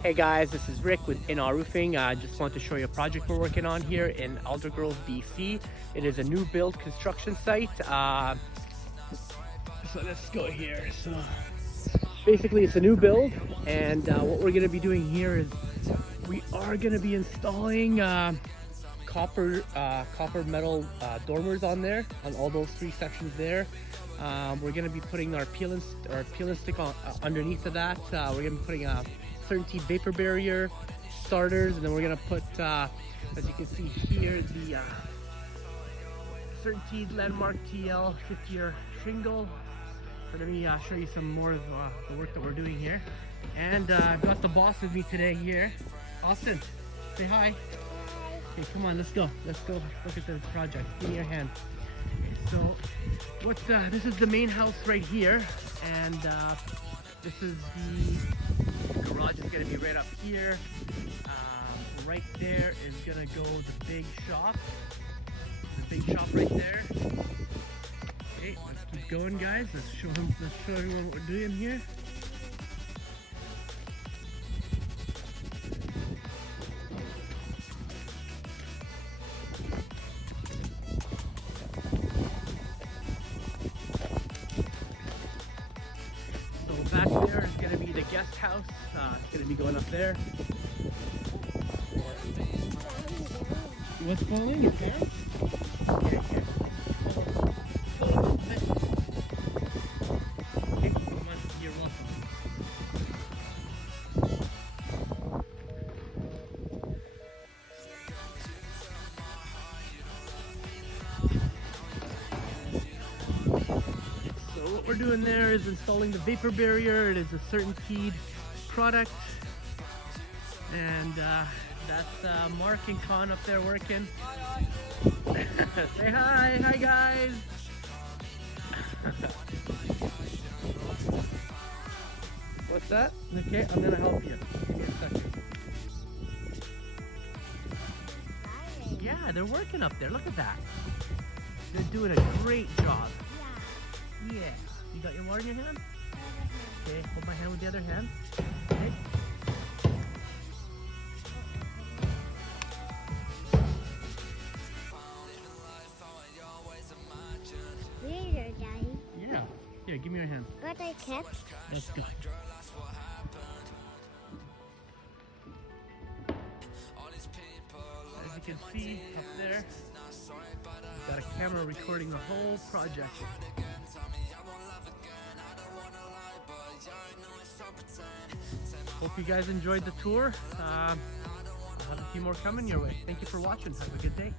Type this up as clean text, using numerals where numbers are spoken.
Hey guys, this is Rick with In Our Roofing. I just want to show you a project we're working on here in Aldergrove, BC. It is a new build construction site. So let's go here. So basically it's a new build, and what we're going to be doing here is we are going to be installing copper metal dormers on there, on all those three sections there. We're going to be putting our peel and stick on underneath of that. We're going to be putting a certainty vapor barrier starters, and then we're going to put, as you can see here, the certainty landmark TL 50-year shingle. So let me show you some more of the work that we're doing here. And I've got the boss with me today here. Austin, say hi. Okay, come on, let's go. Let's go look at the project. Give me your hand. So, this is the main house right here, and this is the garage is going to be right up here. Right there is going to go the big shop. The big shop right there. Okay, let's keep going, guys. Let's show everyone what we're doing here. So back there is going to be the guest house. It's going to be going up there. What's falling? Your pants? Okay, here. Okay, come on. You're welcome. So what we're doing there is installing the vapor barrier. It is a certainteed product, and that's Mark and Con up there working. Say hi guys. What's that? Okay, I'm gonna help you. Give me a second. Yeah, they're working up there. Look at that. They're doing a great job. Yeah. You got your water in your hand? Okay, hold my hand with the other hand. Okay. Later, Daddy. Yeah. Here, give me your hand. But I can't. Let's go. As you can see up there, got a camera recording the whole project. Hope you guys enjoyed the tour. I'll have a few more coming your way. Thank you for watching. Have a good day.